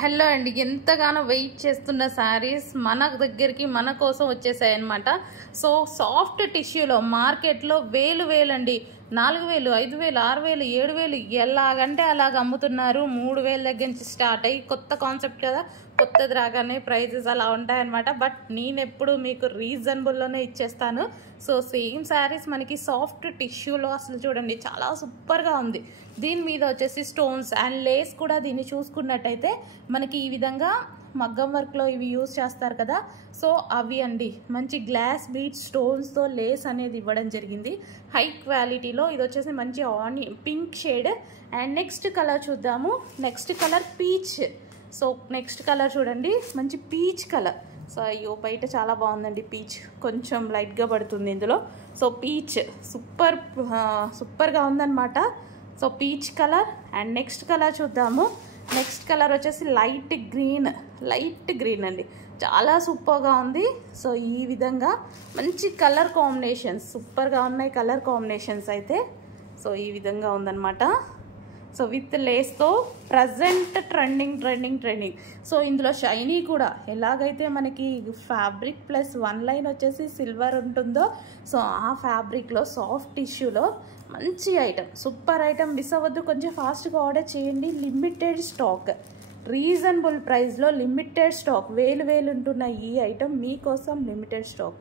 Hello అండి, ఎంతగానో wait చేస్తున్న శారీస్ మన దగ్గరికి మన కోసం వచ్చేసాయి అన్నమాట. సో సాఫ్ట్ టిష్యూలో మార్కెట్లో వేలు అండి, 4000, 5000, 6000, 7000 ఎలాగంటే అలాగ అమ్ముతున్నారు. 3000 దగ్గర నుంచి స్టార్ట్ అయ్యి కొత్త కాన్సెప్ట్ కదా, కొత్తది రాగానే ప్రైజెస్ అలా ఉంటాయన్నమాట. బట్ నేను ఎప్పుడు మీకు రీజనబుల్లోనే ఇచ్చేస్తాను. సో సేమ్ శారీస్ మనకి సాఫ్ట్ టిష్యూలో అసలు చూడండి చాలా సూపర్గా ఉంది. దీని మీద వచ్చేసి స్టోన్స్ అండ్ లేస్ కూడా దీన్ని చూసుకున్నట్టయితే మనకి ఈ విధంగా మగ్గం వర్క్లో ఇవి యూజ్ చేస్తారు కదా, సో అవి అండి మంచి గ్లాస్ బీట్ స్టోన్స్తో లేస్ అనేది ఇవ్వడం జరిగింది హై క్వాలిటీలో. ఇది వచ్చేసి మంచి pink shade. And next colour చూద్దాము. Next colour peach. So next colour చూడండి, మంచి పీచ్ కలర్. సో అయ్యో బయట చాలా బాగుందండి, పీచ్ కొంచెం లైట్గా పడుతుంది ఇందులో. సో పీచ్ సూపర్గా ఉందన్నమాట. So peach colour. And next colour చూద్దాము. నెక్స్ట్ కలర్ వచ్చేసి లైట్ గ్రీన్ అండి, చాలా సూపర్గా ఉంది. సో ఈ విధంగా మంచి కలర్ కాంబినేషన్స్ సూపర్గా ఉన్నాయి. కలర్ కాంబినేషన్స్ అయితే సో ఈ విధంగా ఉందన్నమాట. సో విత్ లేస్తో ప్రజెంట్ ట్రెండింగ్. సో ఇందులో షైనీ కూడా ఎలాగైతే మనకి ఫ్యాబ్రిక్ ప్లస్ వన్ లైన్ వచ్చేసి సిల్వర్ ఉంటుందో, సో ఆ ఫ్యాబ్రిక్లో సాఫ్ట్ టిష్యూలో మంచి ఐటమ్, సూపర్ ఐటమ్. మిస్ అవ్వద్దు, కొంచెం ఫాస్ట్గా ఆర్డర్ చేయండి. లిమిటెడ్ స్టాక్, రీజనబుల్ ప్రైస్లో లిమిటెడ్ స్టాక్. వేలు ఉంటున్న ఈ ఐటమ్ మీకోసం లిమిటెడ్ స్టాక్.